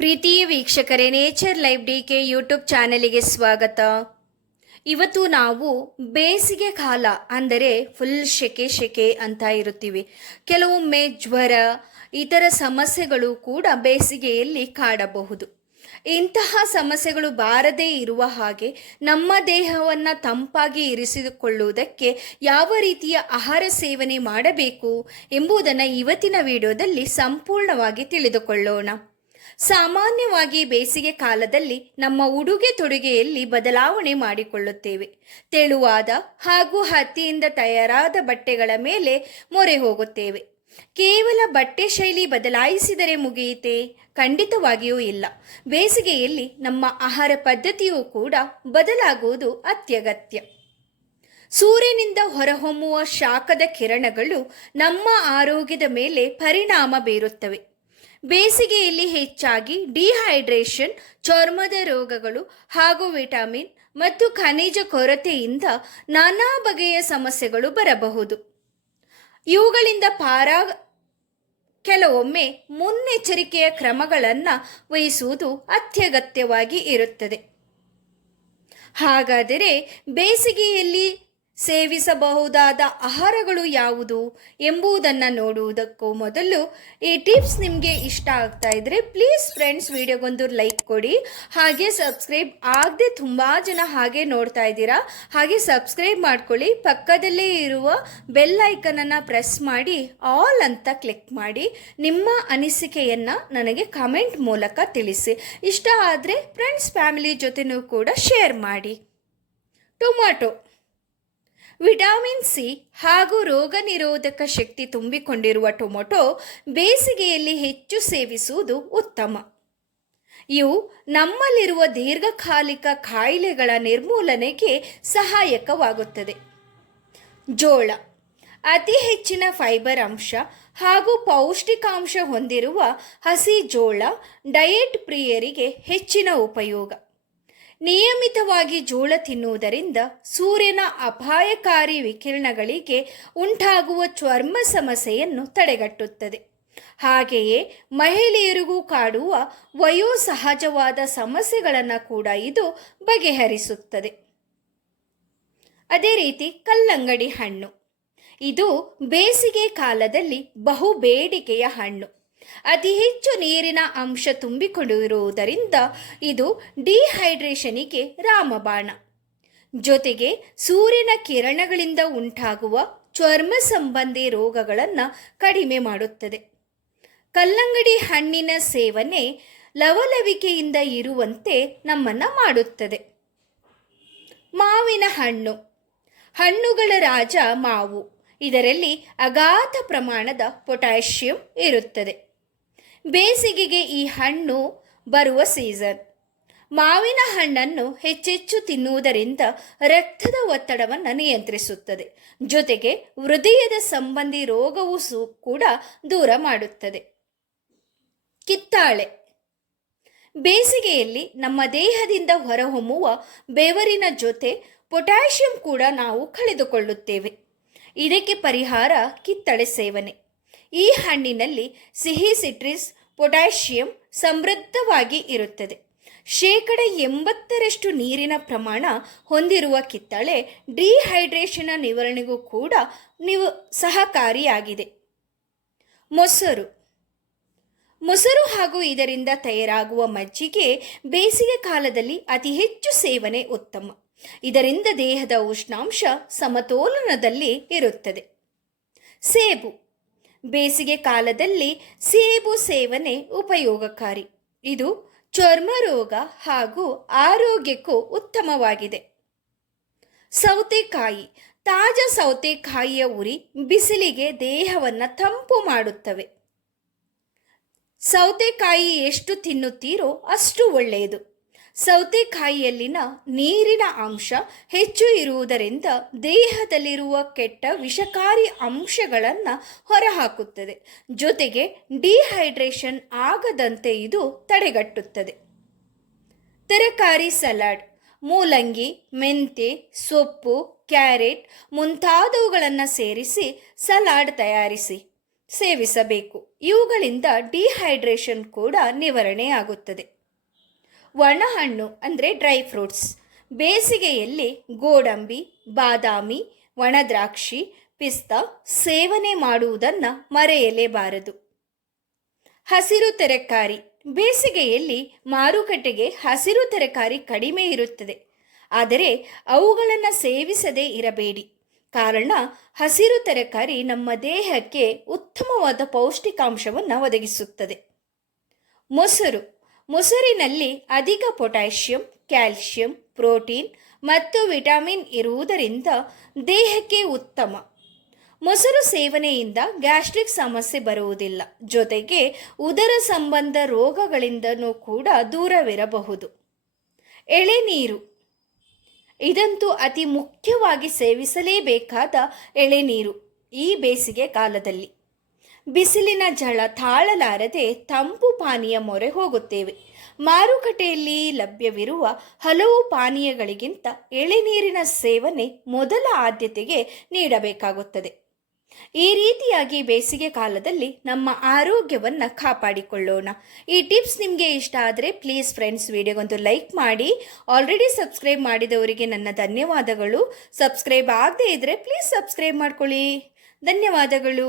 ಪ್ರೀತಿ ವೀಕ್ಷಕರೇ nature live D K YouTube ಚಾನೆಲಿಗೆ ಸ್ವಾಗತ. ಇವತ್ತು ನಾವು ಬೇಸಿಗೆ ಕಾಲ ಅಂದರೆ ಫುಲ್ ಶೆಕೆ ಶೆಕೆ ಅಂತ ಇರುತ್ತೀವಿ. ಕೆಲವೊಮ್ಮೆ ಜ್ವರ, ಇತರ ಸಮಸ್ಯೆಗಳು ಕೂಡ ಬೇಸಿಗೆಯಲ್ಲಿ ಕಾಡಬಹುದು. ಇಂತಹ ಸಮಸ್ಯೆಗಳು ಬಾರದೇ ಇರುವ ಹಾಗೆ ನಮ್ಮ ದೇಹವನ್ನು ತಂಪಾಗಿ ಇರಿಸಿಕೊಳ್ಳುವುದಕ್ಕೆ ಯಾವ ರೀತಿಯ ಆಹಾರ ಸೇವನೆ ಮಾಡಬೇಕು ಎಂಬುದನ್ನು ಇವತ್ತಿನ ವಿಡಿಯೋದಲ್ಲಿ ಸಂಪೂರ್ಣವಾಗಿ ತಿಳಿದುಕೊಳ್ಳೋಣ. ಸಾಮಾನ್ಯವಾಗಿ ಬೇಸಿಗೆ ಕಾಲದಲ್ಲಿ ನಮ್ಮ ಉಡುಗೆ ತೊಡುಗೆಯಲ್ಲಿ ಬದಲಾವಣೆ ಮಾಡಿಕೊಳ್ಳುತ್ತೇವೆ. ತೆಳುವಾದ ಹಾಗೂ ಹತ್ತಿಯಿಂದ ತಯಾರಾದ ಬಟ್ಟೆಗಳ ಮೇಲೆ ಮೊರೆ ಹೋಗುತ್ತೇವೆ. ಕೇವಲ ಬಟ್ಟೆ ಶೈಲಿ ಬದಲಾಯಿಸಿದರೆ ಮುಗಿಯಿತೆ? ಖಂಡಿತವಾಗಿಯೂ ಇಲ್ಲ. ಬೇಸಿಗೆಯಲ್ಲಿ ನಮ್ಮ ಆಹಾರ ಪದ್ಧತಿಯೂ ಕೂಡ ಬದಲಾಗುವುದು ಅತ್ಯಗತ್ಯ. ಸೂರ್ಯನಿಂದ ಹೊರಹೊಮ್ಮುವ ಶಾಖದ ಕಿರಣಗಳು ನಮ್ಮ ಆರೋಗ್ಯದ ಮೇಲೆ ಪರಿಣಾಮ ಬೀರುತ್ತವೆ. ಬೇಸಿಗೆಯಲ್ಲಿ ಹೆಚ್ಚಾಗಿ ಡಿಹೈಡ್ರೇಷನ್, ಚರ್ಮದ ರೋಗಗಳು ಹಾಗೂ ವಿಟಮಿನ್ ಮತ್ತು ಖನಿಜ ಕೊರತೆಯಿಂದ ನಾನಾ ಬಗೆಯ ಸಮಸ್ಯೆಗಳು ಬರಬಹುದು. ಇವುಗಳಿಂದ ಪಾರಾ ಕೆಲವೊಮ್ಮೆ ಮುನ್ನೆಚ್ಚರಿಕೆಯ ಕ್ರಮಗಳನ್ನು ವಹಿಸುವುದು ಅತ್ಯಗತ್ಯವಾಗಿ ಇರುತ್ತದೆ. ಹಾಗಾದರೆ ಬೇಸಿಗೆಯಲ್ಲಿ ಸೇವಿಸಬಹುದಾದ ಆಹಾರಗಳು ಯಾವುದು ಎಂಬುದನ್ನು ನೋಡುವುದಕ್ಕೂ ಮೊದಲು ಈ ಟಿಪ್ಸ್ ನಿಮಗೆ ಇಷ್ಟ ಆಗ್ತಾ ಇದ್ದರೆ ಪ್ಲೀಸ್ ಫ್ರೆಂಡ್ಸ್ ವಿಡಿಯೋಗೊಂದು ಲೈಕ್ ಕೊಡಿ. ಹಾಗೆ ಸಬ್ಸ್ಕ್ರೈಬ್ ಆಗದೆ ತುಂಬ ಜನ ಹಾಗೆ ನೋಡ್ತಾ ಇದ್ದೀರಾ. ಹಾಗೆ ಸಬ್ಸ್ಕ್ರೈಬ್ ಮಾಡ್ಕೊಳ್ಳಿ. ಪಕ್ಕದಲ್ಲೇ ಇರುವ ಬೆಲ್ ಐಕನನ್ನು ಪ್ರೆಸ್ ಮಾಡಿ ಆಲ್ ಅಂತ ಕ್ಲಿಕ್ ಮಾಡಿ, ನಿಮ್ಮ ಅನಿಸಿಕೆಯನ್ನು ನನಗೆ ಕಮೆಂಟ್ ಮೂಲಕ ತಿಳಿಸಿ. ಇಷ್ಟ ಆದರೆ ಫ್ರೆಂಡ್ಸ್ ಫ್ಯಾಮಿಲಿ ಜೊತೆನೂ ಕೂಡ ಶೇರ್ ಮಾಡಿ. ಟೊಮ್ಯಾಟೊ ವಿಟಮಿನ್ ಸಿ ಹಾಗೂ ರೋಗ ನಿರೋಧಕ ಶಕ್ತಿ ತುಂಬಿಕೊಂಡಿರುವ ಟೊಮೊಟೊ ಬೇಸಿಗೆಯಲ್ಲಿ ಹೆಚ್ಚು ಸೇವಿಸುವುದು ಉತ್ತಮ. ಇವು ನಮ್ಮಲ್ಲಿರುವ ದೀರ್ಘಕಾಲಿಕ ಕಾಯಿಲೆಗಳ ನಿರ್ಮೂಲನೆಗೆ ಸಹಾಯಕವಾಗುತ್ತದೆ. ಜೋಳ, ಅತಿ ಹೆಚ್ಚಿನ ಫೈಬರ್ ಅಂಶ ಹಾಗೂ ಪೌಷ್ಟಿಕಾಂಶ ಹೊಂದಿರುವ ಹಸಿ ಜೋಳ ಡಯೆಟ್ ಪ್ರಿಯರಿಗೆ ಹೆಚ್ಚಿನ ಉಪಯೋಗ. ನಿಯಮಿತವಾಗಿ ಜೋಳ ತಿನ್ನುವುದರಿಂದ ಸೂರ್ಯನ ಅಪಾಯಕಾರಿ ವಿಕಿರಣಗಳಿಗೆ ಉಂಟಾಗುವ ಚರ್ಮ ಸಮಸ್ಯೆಯನ್ನು ತಡೆಗಟ್ಟುತ್ತದೆ. ಹಾಗೆಯೇ ಮಹಿಳೆಯರಿಗೂ ಕಾಡುವ ವಯೋಸಹಜವಾದ ಸಮಸ್ಯೆಗಳನ್ನು ಕೂಡ ಇದು ಬಗೆಹರಿಸುತ್ತದೆ. ಅದೇ ರೀತಿ ಕಲ್ಲಂಗಡಿ ಹಣ್ಣು. ಇದು ಬೇಸಿಗೆ ಕಾಲದಲ್ಲಿ ಬಹು ಬೇಡಿಕೆಯ ಹಣ್ಣು. ಅತಿ ಹೆಚ್ಚು ನೀರಿನ ಅಂಶ ತುಂಬಿಕೊಂಡಿರುವುದರಿಂದ ಇದು ಡಿಹೈಡ್ರೇಷನಿಗೆ ರಾಮಬಾಣ. ಜೊತೆಗೆ ಸೂರ್ಯನ ಕಿರಣಗಳಿಂದ ಉಂಟಾಗುವ ಚರ್ಮ ಸಂಬಂಧಿ ರೋಗಗಳನ್ನು ಕಡಿಮೆ ಮಾಡುತ್ತದೆ. ಕಲ್ಲಂಗಡಿ ಹಣ್ಣಿನ ಸೇವನೆ ಲವಲವಿಕೆಯಿಂದ ಇರುವಂತೆ ನಮ್ಮನ್ನು ಮಾಡುತ್ತದೆ. ಮಾವಿನ ಹಣ್ಣು. ಹಣ್ಣುಗಳ ರಾಜ ಮಾವು. ಇದರಲ್ಲಿ ಅಗಾಧ ಪ್ರಮಾಣದ ಪೊಟ್ಯಾಷಿಯಂ ಇರುತ್ತದೆ. ಬೇಸಿಗೆಗೆ ಈ ಹಣ್ಣು ಬರುವ ಸೀಸನ್. ಮಾವಿನ ಹಣ್ಣನ್ನು ಹೆಚ್ಚೆಚ್ಚು ತಿನ್ನುವುದರಿಂದ ರಕ್ತದ ಒತ್ತಡವನ್ನು ನಿಯಂತ್ರಿಸುತ್ತದೆ. ಜೊತೆಗೆ ಹೃದಯದ ಸಂಬಂಧಿ ರೋಗವೂ ಸು ಕೂಡ ದೂರ ಮಾಡುತ್ತದೆ. ಕಿತ್ತಾಳೆ. ಬೇಸಿಗೆಯಲ್ಲಿ ನಮ್ಮ ದೇಹದಿಂದ ಹೊರಹೊಮ್ಮುವ ಬೆವರಿನ ಜೊತೆ ಪೊಟ್ಯಾಷಿಯಂ ಕೂಡ ನಾವು ಕಳೆದುಕೊಳ್ಳುತ್ತೇವೆ. ಇದಕ್ಕೆ ಪರಿಹಾರ ಕಿತ್ತಳೆ ಸೇವನೆ. ಈ ಹಣ್ಣಿನಲ್ಲಿ ಸಿಹಿ, ಸಿಟ್ರಿಸ್ ಪೊಟ್ಯಾಷಿಯಂ ಸಮೃದ್ಧವಾಗಿ ಇರುತ್ತದೆ. ಶೇಕಡ ಎಂಬತ್ತರಷ್ಟು ನೀರಿನ ಪ್ರಮಾಣ ಹೊಂದಿರುವ ಕಿತ್ತಳೆ ಡಿಹೈಡ್ರೇಷನ್ ನಿವಾರಣೆಗೂ ಕೂಡ ನೀವು ಸಹಕಾರಿಯಾಗಿದೆ. ಮೊಸರು. ಮೊಸರು ಹಾಗೂ ಇದರಿಂದ ತಯಾರಾಗುವ ಮಜ್ಜಿಗೆ ಬೇಸಿಗೆ ಕಾಲದಲ್ಲಿ ಅತಿ ಹೆಚ್ಚು ಸೇವನೆ ಉತ್ತಮ. ಇದರಿಂದ ದೇಹದ ಉಷ್ಣಾಂಶ ಸಮತೋಲನದಲ್ಲಿ ಇರುತ್ತದೆ. ಸೇಬು. ಬೇಸಿಗೆ ಕಾಲದಲ್ಲಿ ಸೇಬು ಸೇವನೆ ಉಪಯೋಗಕಾರಿ. ಇದು ಚರ್ಮ ರೋಗ ಹಾಗೂ ಆರೋಗ್ಯಕ್ಕೂ ಉತ್ತಮವಾಗಿದೆ. ಸೌತೆಕಾಯಿ. ತಾಜಾ ಸೌತೆಕಾಯಿಯ ಉರಿ ಬಿಸಿಲಿಗೆ ದೇಹವನ್ನು ತಂಪು ಮಾಡುತ್ತವೆ. ಸೌತೆಕಾಯಿ ಎಷ್ಟು ತಿನ್ನುತ್ತೀರೋ ಅಷ್ಟು ಒಳ್ಳೆಯದು. ಸೌತೆಕಾಯಿಯಲ್ಲಿನ ನೀರಿನ ಅಂಶ ಹೆಚ್ಚು ಇರುವುದರಿಂದ ದೇಹದಲ್ಲಿರುವ ಕೆಟ್ಟ ವಿಷಕಾರಿ ಅಂಶಗಳನ್ನು ಹೊರಹಾಕುತ್ತದೆ. ಜೊತೆಗೆ ಡಿಹೈಡ್ರೇಷನ್ ಆಗದಂತೆ ಇದು ತಡೆಗಟ್ಟುತ್ತದೆ. ತರಕಾರಿ ಸಲಾಡ್, ಮೂಲಂಗಿ ಮೆಂತೆ ಸೊಪ್ಪು, ಕ್ಯಾರೆಟ್ ಮುಂತಾದವುಗಳನ್ನು ಸೇರಿಸಿ ಸಲಾಡ್ ತಯಾರಿಸಿ ಸೇವಿಸಬೇಕು. ಇವುಗಳಿಂದ ಡಿಹೈಡ್ರೇಷನ್ ಕೂಡ ನಿವಾರಣೆಯಾಗುತ್ತದೆ. ಒಣಹಣ್ಣು ಅಂದರೆ ಡ್ರೈ ಫ್ರೂಟ್ಸ್. ಬೇಸಿಗೆಯಲ್ಲಿ ಗೋಡಂಬಿ, ಬಾದಾಮಿ, ಒಣದ್ರಾಕ್ಷಿ, ಪಿಸ್ತಾ ಸೇವನೆ ಮಾಡುವುದನ್ನು ಮರೆಯಲೇಬಾರದು. ಹಸಿರು ತರಕಾರಿ. ಬೇಸಿಗೆಯಲ್ಲಿ ಮಾರುಕಟ್ಟೆಗೆ ಹಸಿರು ತರಕಾರಿ ಕಡಿಮೆ ಇರುತ್ತದೆ. ಆದರೆ ಅವುಗಳನ್ನು ಸೇವಿಸದೇ ಇರಬೇಡಿ. ಕಾರಣ ಹಸಿರು ತರಕಾರಿ ನಮ್ಮ ದೇಹಕ್ಕೆ ಉತ್ತಮವಾದ ಪೌಷ್ಟಿಕಾಂಶವನ್ನು ಒದಗಿಸುತ್ತದೆ. ಮೊಸರು. ಮೊಸರಿನಲ್ಲಿ ಅಧಿಕ ಪೊಟ್ಯಾಷಿಯಂ ಕ್ಯಾಲ್ಶಿಯಂ ಪ್ರೋಟೀನ್ ಮತ್ತು ವಿಟಮಿನ್ ಇರುವುದರಿಂದ ದೇಹಕ್ಕೆ ಉತ್ತಮ. ಮೊಸರು ಸೇವನೆಯಿಂದ ಗ್ಯಾಸ್ಟ್ರಿಕ್ ಸಮಸ್ಯೆ ಬರುವುದಿಲ್ಲ. ಜೊತೆಗೆ ಉದರ ಸಂಬಂಧ ರೋಗಗಳಿಂದನೂ ಕೂಡ ದೂರವಿರಬಹುದು. ಎಳೆನೀರು ಇದಂತೂ ಅತಿ ಮುಖ್ಯವಾಗಿ ಸೇವಿಸಲೇಬೇಕಾದ ಎಳೆನೀರು ಈ ಬೇಸಿಗೆ ಕಾಲದಲ್ಲಿ. ಬಿಸಿಲಿನ ಝಳ ತಾಳಲಾರದೆ ತಂಪು ಪಾನೀಯ ಮೊರೆ ಹೋಗುತ್ತೇವೆ. ಮಾರುಕಟ್ಟೆಯಲ್ಲಿ ಲಭ್ಯವಿರುವ ಹಲವು ಪಾನೀಯಗಳಿಗಿಂತ ಎಳೆನೀರಿನ ಸೇವನೆ ಮೊದಲ ಆದ್ಯತೆಗೆ ನೀಡಬೇಕಾಗುತ್ತದೆ. ಈ ರೀತಿಯಾಗಿ ಬೇಸಿಗೆ ಕಾಲದಲ್ಲಿ ನಮ್ಮ ಆರೋಗ್ಯವನ್ನು ಕಾಪಾಡಿಕೊಳ್ಳೋಣ. ಈ ಟಿಪ್ಸ್ ನಿಮಗೆ ಇಷ್ಟ ಆದರೆ ಪ್ಲೀಸ್ ಫ್ರೆಂಡ್ಸ್ ವಿಡಿಯೋಗೊಂದು ಲೈಕ್ ಮಾಡಿ. ಆಲ್ರೆಡಿ ಸಬ್ಸ್ಕ್ರೈಬ್ ಮಾಡಿದವರಿಗೆ ನನ್ನ ಧನ್ಯವಾದಗಳು. ಸಬ್ಸ್ಕ್ರೈಬ್ ಆಗದೇ ಇದ್ದರೆ ಪ್ಲೀಸ್ ಸಬ್ಸ್ಕ್ರೈಬ್ ಮಾಡ್ಕೊಳ್ಳಿ. ಧನ್ಯವಾದಗಳು.